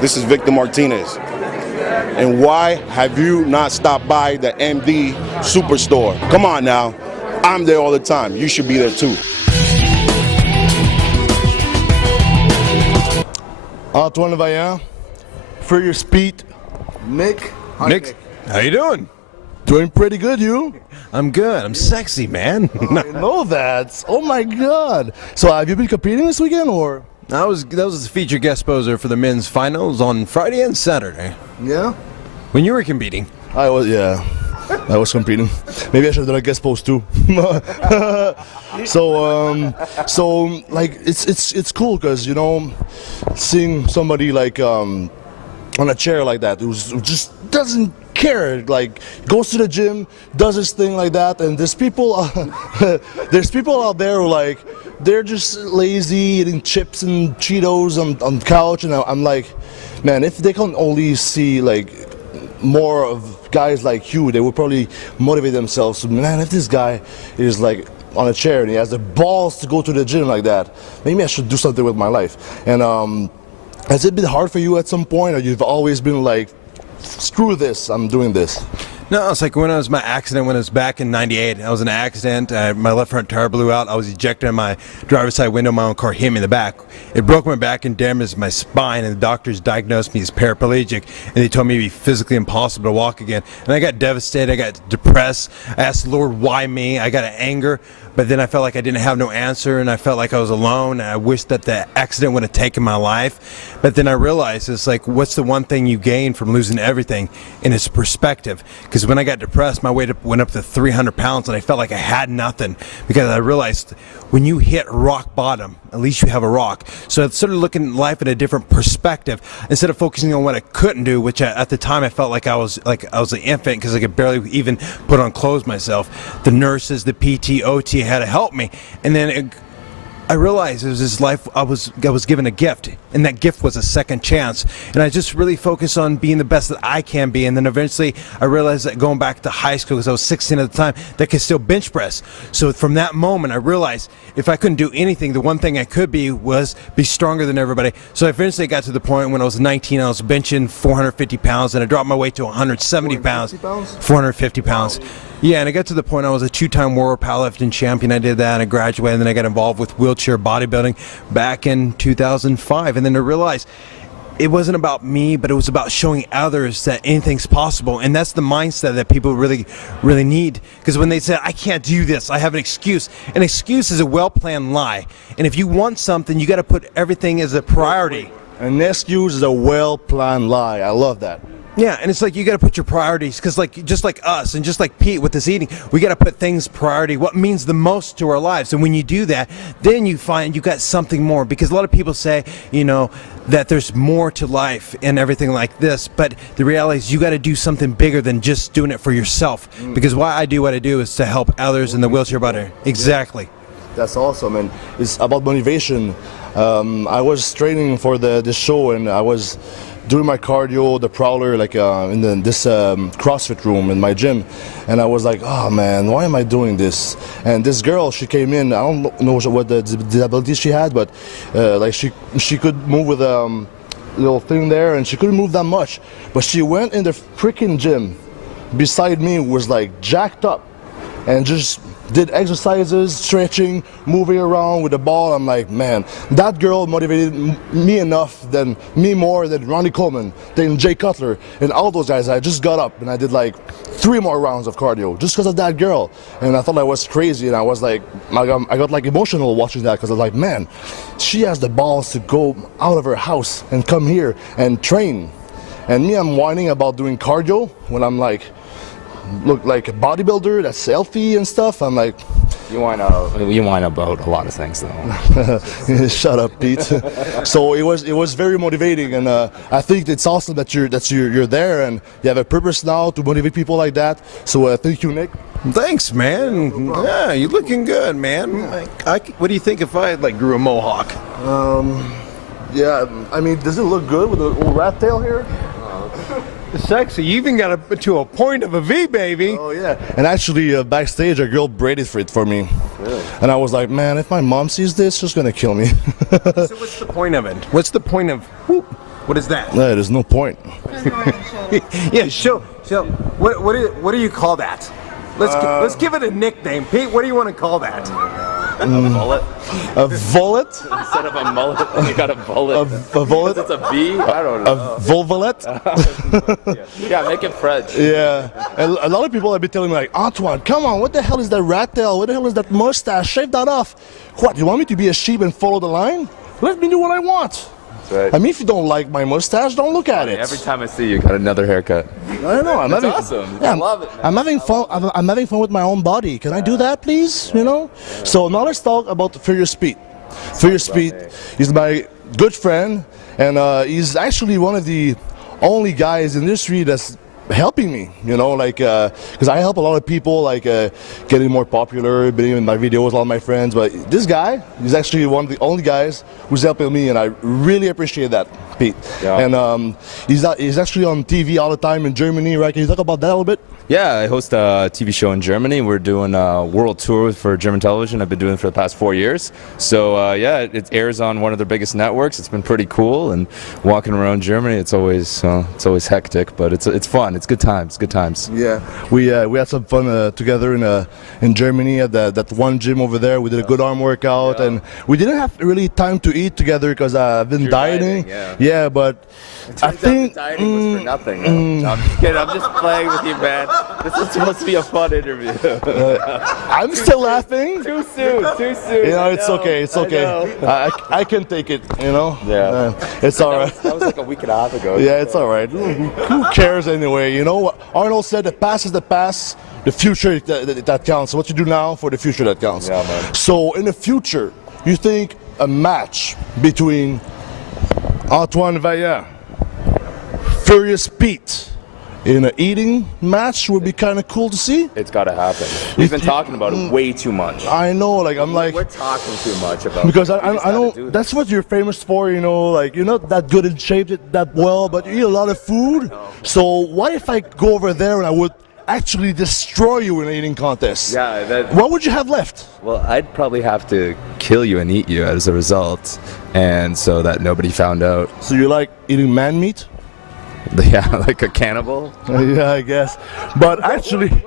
This is Victor Martinez. And why have you not stopped by the MD Superstore? Come on now. I'm there all the time. You should be there too. Antonie Vaillant, for your speed. Nick. Nick, how you doing? Doing pretty good, you? I'm good. I'm sexy, man. I know that. Oh my God. So have you been competing this weekend or? That was the featured guest poser for the men's finals on Friday and Saturday. Yeah. When you were competing. I was competing. Maybe I should have done a guest post too. So like it's cool because seeing somebody like on a chair like that who just doesn't care, like goes to the gym, does his thing like that, and there's people out there who like they're just lazy eating chips and Cheetos on the couch, and I'm like, man, if they can only see like more of guys like you, they would probably motivate themselves. Man, if this guy is like on a chair and he has the balls to go to the gym like that, maybe I should do something with my life. And has it been hard for you at some point, or you've always been like, screw this, I'm doing this? No, it's like when I was back in '98. I was in an accident. My left front tire blew out. I was ejected on my driver's side window. My own car hit me in the back. It broke my back and damaged my spine, and the doctors diagnosed me as paraplegic, and they told me it'd be physically impossible to walk again. And I got devastated. I got depressed. I asked the Lord, why me? I got anger. But then I felt like I didn't have no answer, and I felt like I was alone, and I wished that the accident would have taken my life. But then I realized, it's like, what's the one thing you gain from losing everything? And it's perspective. Because when I got depressed, my weight went up to 300 pounds, and I felt like I had nothing. Because I realized when you hit rock bottom, at least you have a rock. So I started looking at life in a different perspective. Instead of focusing on what I couldn't do, which at the time I felt like I was an infant because I could barely even put on clothes myself. The nurses, the PT, OT had to help me. And then I realized it was this life I was given a gift, and that gift was a second chance. And I just really focused on being the best that I can be. And then eventually I realized that going back to high school, because I was 16 at the time, that I could still bench press. So from that moment I realized if I couldn't do anything, the one thing I could be was be stronger than everybody. So I eventually got to the point when I was 19, I was benching 450 pounds, and I dropped my weight to 170 pounds. 450 pounds. Yeah, and I got to the point I was a two-time world powerlifting champion. I did that, and I graduated, and then I got involved with wheelchair bodybuilding back in 2005. And then I realized it wasn't about me, but it was about showing others that anything's possible. And that's the mindset that people really, really need. Because when they say, I can't do this, I have an excuse. An excuse is a well-planned lie. And if you want something, you got to put everything as a priority. An excuse is a well-planned lie. I love that. Yeah, and it's like you got to put your priorities, because just like us and just like Pete with this eating, we got to put things priority, what means the most to our lives. And when you do that, then you find you got something more, because a lot of people say, that there's more to life and everything like this, but the reality is you got to do something bigger than just doing it for yourself. Because why I do what I do is to help others in the wheelchair body. Exactly. That's awesome, and it's about motivation. I was training for this show, and I was doing my cardio, the prowler, like in this CrossFit room in my gym, and I was like, oh man, why am I doing this? And this girl, she came in. I don't know what the disability she had, but like she could move with a little thing there, and she couldn't move that much. But she went in the freaking gym beside me, was like jacked up, and just did exercises, stretching, moving around with the ball. I'm like, man, that girl motivated me more than Ronnie Coleman, than Jay Cutler, and all those guys. I just got up and I did like 3 more rounds of cardio just because of that girl. And I thought I was crazy, and I was like, I got like emotional watching that, because I was like, man, she has the balls to go out of her house and come here and train. And me, I'm whining about doing cardio when I'm like, look like a bodybuilder that's healthy and stuff. I'm like, you whine about a lot of things though. Shut up, Pete. So it was very motivating, and I think it's awesome that you're there and you have a purpose now to motivate people like that. So thank you, Nick. Thanks, man. Yeah, you're looking good, man. What do you think if I grew a mohawk? Yeah, I mean, does it look good with the little rat tail here? Sexy. You even got to a point of a V, baby. Oh yeah. And actually, backstage, a girl braided it for me. Really? And I was like, man, if my mom sees this, she's gonna kill me. So what's the point of it? What's the point of? Whoop. What is that? No, there's no point. Yeah, show. What do you call that? Let's give it a nickname. Pete, what do you want to call that? A mullet? A vullet? Instead of a mullet, you got a bullet. A vullet? It's a V? I don't know. A vulvalet? Yeah, make it French. Yeah. And a lot of people have been telling me like, Antoine, come on, what the hell is that rat tail? What the hell is that mustache? Shave that off. What, you want me to be a sheep and follow the line? Let me do what I want. That's right. I mean, if you don't like my mustache, don't look at it. Every time I see you, got another haircut. I know. That's awesome. Yeah, I love it, man. I'm having fun. I'm having fun with my own body. Can I do that, please? You know. So now let's talk about Furious Pete. Furious Pete is my good friend, and he's actually one of the only guys in the industry that's helping me, you know, like, because I help a lot of people, like, getting more popular, being in my videos, all my friends, but this guy is actually one of the only guys who's helping me, and I really appreciate that, Pete. Yeah. And he's actually on TV all the time in Germany, right? Can you talk about that a little bit? Yeah, I host a TV show in Germany. We're doing a world tour for German television. I've been doing it for the past 4 years. So yeah, it airs on one of their biggest networks. It's been pretty cool, and walking around Germany, it's always hectic, but it's fun. It's good times. Good times. Yeah, we had some fun together in Germany at that one gym over there. We did a good arm workout, and we didn't have really time to eat together because I've been dieting. Yeah, but I think dieting was for nothing. I'm just kidding. I'm just playing with you, man. This is supposed to be a fun interview. I'm still laughing. Too soon. You know, it's okay. It's okay. I can take it. You know. Yeah. It's all right. That was like a week and a half ago. Yeah, it's all right. Who cares anyway? You know what Arnold said? The past is the past. The future that counts. So what you do now for the future that counts. Yeah, man. So in the future, you think a match between Antoine Vaillant, Furious Pete, in an eating match would be kind of cool to see? It's got to happen. We've been talking about it way too much. I know, like I'm like, We're talking too much about because it. I know that's what you're famous for, you know, like you're not that good in shape that well, but you eat a lot of food. So what if I go over there and I would actually destroy you in an eating contest? Yeah, What would you have left? well, I'd probably have to kill you and eat you as a result, and so that nobody found out. So you like eating man meat? Yeah, like a cannibal. Yeah, I guess. But actually, come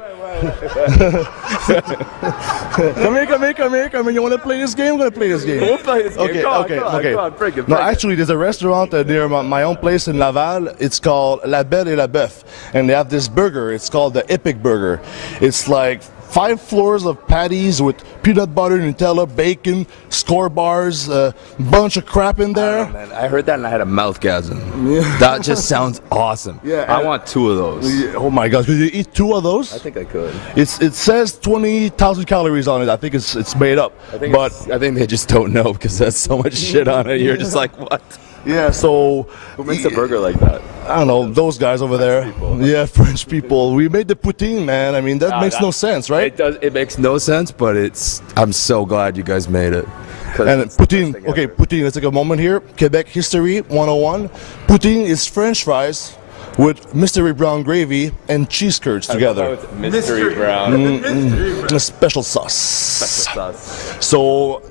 here. You want to play this game? We're gonna play this game. We'll play this game. Okay, Come on, bring it. No, actually, there's a restaurant near my own place in Laval. It's called La Belle et la Bœuf, and they have this burger. It's called the Epic Burger. It's like 5 floors of patties with peanut butter, Nutella, bacon, score bars, a bunch of crap in there. Man, I heard that and I had a mouthgasm. That just sounds awesome. Yeah, I want 2 of those. Oh my God! Could you eat 2 of those? I think I could. It says 20,000 calories on it. I think it's made up. I think they just don't know because there's so much shit on it. You're just like, what? Yeah, so Who makes a burger like that? I don't know, those guys over there. people. Yeah, French people. We made the poutine, man. I mean, that Nah, makes no sense, right? It does. It makes no sense, but I'm so glad you guys made it. 'Cause And it's the best poutine, thing okay, ever. poutine, let's take a moment here. Quebec history 101. Poutine is French fries with mystery brown gravy and cheese curds together. Mystery brown. A special sauce. Sauce. So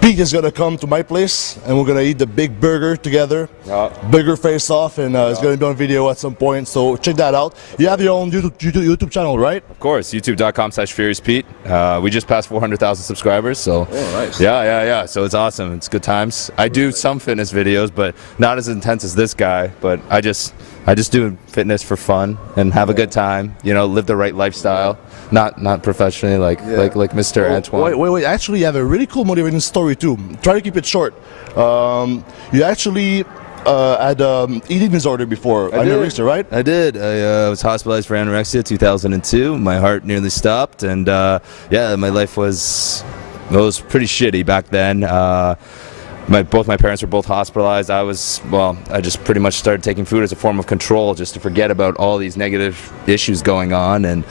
Pete is gonna come to my place and we're gonna eat the big burger together. Yeah. Bigger face off, and it's gonna be on video at some point. So check that out. You have your own YouTube channel, right? Of course, youtube.com/FuriousPete. We just passed 400,000 subscribers, so nice. Yeah. So it's awesome. It's good times. I do some fitness videos, but not as intense as this guy. But I just do fitness for fun and have a good time. You know, live the right lifestyle. Not professionally like Mr. Antoine. Wait. Actually, you have a really cool motivating story too. Try to keep it short. You actually had eating disorder before anorexia, right? I did. I was hospitalized for anorexia 2002. My heart nearly stopped, and my life was pretty shitty back then. Both my parents were both hospitalized. I just pretty much started taking food as a form of control, just to forget about all these negative issues going on, and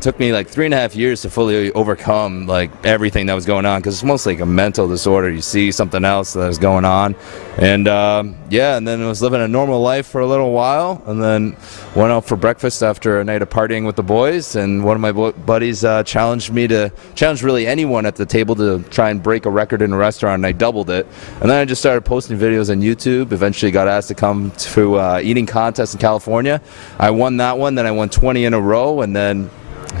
took me like 3.5 years to fully overcome like everything that was going on, because it's mostly like a mental disorder. You see something else that was going on, and and then I was living a normal life for a little while, and then went out for breakfast after a night of partying with the boys, and one of my buddies challenged really anyone at the table to try and break a record in a restaurant, and I doubled it. it. And then I just started posting videos on YouTube. Eventually got asked to come to eating contest in California. I won that one, then I won 20 in a row, and then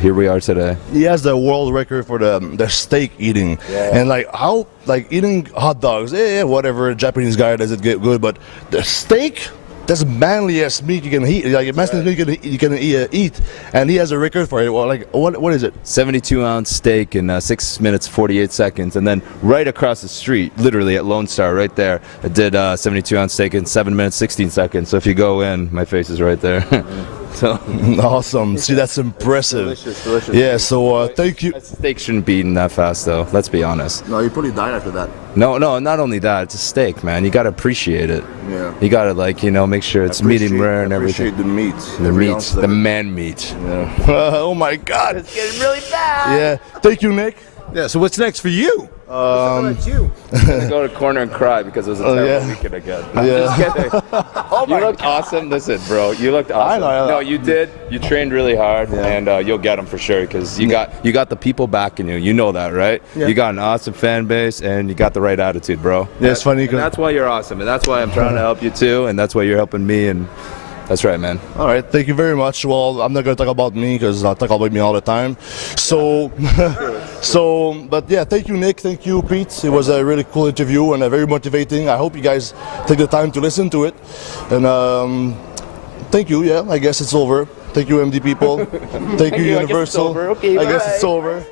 here we are today. He has the world record for the steak eating, and like how like eating hot dogs, whatever. Japanese guy does it get good, but the steak. That's the manliest meat you can eat. Like manliest meat you can eat, and he has a record for it. Well, like what is it? 72-ounce steak in 6 minutes 48 seconds, and then right across the street, literally at Lone Star, right there, I did 72-ounce steak in 7 minutes 16 seconds. So if you go in, my face is right there. So awesome. See, that's impressive. Delicious. Yeah. So thank you. That steak shouldn't be eaten that fast, though. Let's be honest. No, you probably died after that. No, not only that. It's a steak, man. You gotta appreciate it. Yeah. You gotta make sure it's medium rare and everything. Appreciate the meat. The meat, the man meat. Yeah. Oh my God. It's getting really bad. Yeah. Thank you, Nick. Yeah. So what's next for you? I'm gonna go to corner and cry because it was a terrible weekend again. I'm just kidding. You looked awesome. Listen, bro, you looked awesome. I know. No, you did. You trained really hard, and you'll get them for sure because you got the people backing you. You know that, right? Yeah. You got an awesome fan base, and you got the right attitude, bro. Yeah, it's funny. And that's why you're awesome, and that's why I'm trying to help you too, and that's why you're helping me, and that's right, man. All right, thank you very much. Well, I'm not going to talk about me because I talk about me all the time. So, but yeah, thank you, Nick. Thank you, Pete. It was a really cool interview and very motivating. I hope you guys take the time to listen to it. And thank you. Yeah, I guess it's over. Thank you, MD people. Thank you, Universal. Okay, I guess it's over.